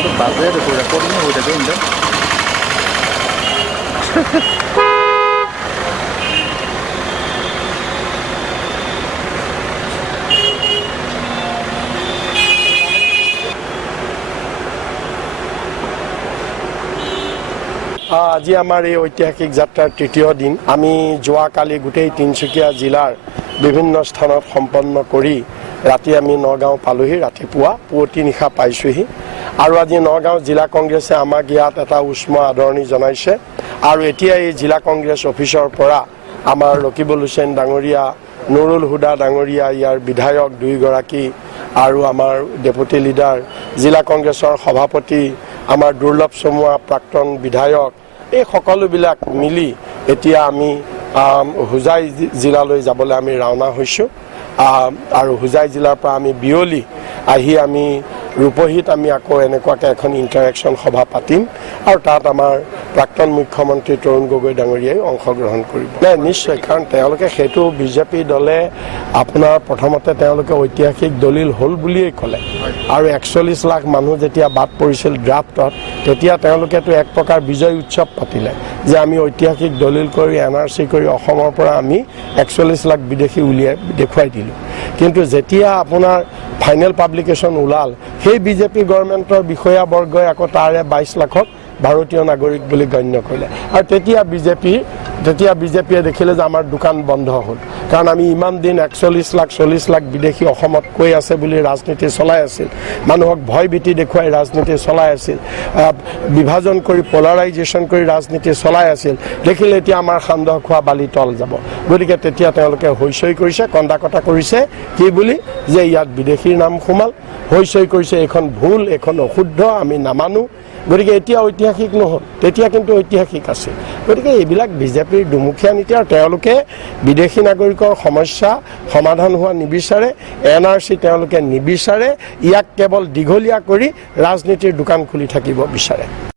itu baru ya udah recording udah game kan. আজি আমাৰ এই ঐতিহাসিক যাত্ৰাৰ তৃতীয় দিন আমি যোৱাকালি গোটেই তিনিচুকীয়া জিলাৰ বিভিন্ন স্থানত সম্পন্ন কৰি ৰাতি আমি নগাঁও পালোহি ৰাতিপুৱা পুৱতি নিশা পাইছোহি আৰু আজি নগাঁও জিলা কংগ্ৰেছে আমাক ইয়াত এটা উষ্ম আদৰণি জনাইছে আৰু এতিয়া এই জিলা কংগ্ৰেছ অফিচৰ পৰা আমাৰ ৰকিবুল হুছেইন ডাঙৰীয়া নুৰুল হুদা ডাঙৰীয়া ইয়াৰ বিধায়ক দুইগৰাকী আৰু আমাৰ ডেপুটি লিডাৰ জিলা কংগ্ৰেছৰ সভাপতি আমাৰ দুৰ্লভ চমুৱা প্ৰাক্তন বিধায়ক এই সকলোবিলাক মিলি এতিয়া আমি হুজাই জিলালৈ যাবলৈ আমি ৰাওনা হৈছোঁ আৰু হুজাই জিলাৰ পৰা আমি বিয়লি আহি আমি ৰূপহীত আমি আকৌ এনেকুৱাকৈ এখন ইণ্টাৰেকশ্যন সভা পাতিম আৰু তাত আমাৰ প্ৰাক্তন মুখ্যমন্ত্ৰী তৰুণ গগৈ ডাঙৰীয়াই অংশগ্ৰহণ কৰিব নাই নিশ্চয় কাৰণ তেওঁলোকে সেইটো বিজেপি দলে আপোনাৰ প্ৰথমতে তেওঁলোকে ঐতিহাসিক দলিল হ'ল বুলিয়েই ক'লে আৰু ৪১ লাখ মানুহ যেতিয়া বাদ পৰিছিল ড্ৰাফটত তেতিয়া তেওঁলোকেতো এক প্ৰকাৰ বিজয় উৎসৱ পাতিলে যে আমি ঐতিহাসিক দলিল কৰি এনআৰচি কৰি অসমৰ পৰা আমি ৪১ লাখ বিদেশী উলিয়াই দেখুৱাই দিলোঁ কিন্তু যেতিয়া আপোনাৰ ফাইনেল পাব্লিকেশ্যন ওলাল সেই বিজেপি গভৰ্ণমেণ্টৰ বিষয়াবৰ্গই আকৌ তাৰে ২২ লাখক ভাৰতীয় নাগৰিক বুলি গণ্য কৰিলে আৰু তেতিয়া বিজেপিয়ে দেখিলে যে আমাৰ দোকান বন্ধ হ'ল কাৰণ আমি ইমান দিন ৪১ লাখ বিদেশী অসমত কৈ আছে বুলি ৰাজনীতি চলাই আছিল মানুহক ভয় ভীতি দেখুৱাই ৰাজনীতি চলাই আছিল বিভাজন কৰি পলাৰাইজেশ্যন কৰি ৰাজনীতি চলাই আছিল দেখিলে এতিয়া আমাৰ সান্দহ খোৱা বালি তল যাব গতিকে তেতিয়া তেওঁলোকে হৈচৈ কৰিছে কন্দা-কটা কৰিছে কি বুলি যে ইয়াত বিদেশীৰ নাম সোমাল হৈচৈ কৰিছে এখন ভুল এখন অশুদ্ধ আমি নামানো গতিকে এতিয়া ঐতিহাসিক নহ'ল তেতিয়া কিন্তু ঐতিহাসিক আছিল গতিকে এইবিলাক বিজেপিৰ দুমুখীয়া নীতি আৰু তেওঁলোকে বিদেশী নাগৰিকৰ সমস্যা সমাধান হোৱা নিবিচাৰে এনআৰচি তেওঁলোকে নিবিচাৰে ইয়াক কেৱল দীঘলীয়া কৰি ৰাজনীতিৰ দোকান খুলি থাকিব বিচাৰে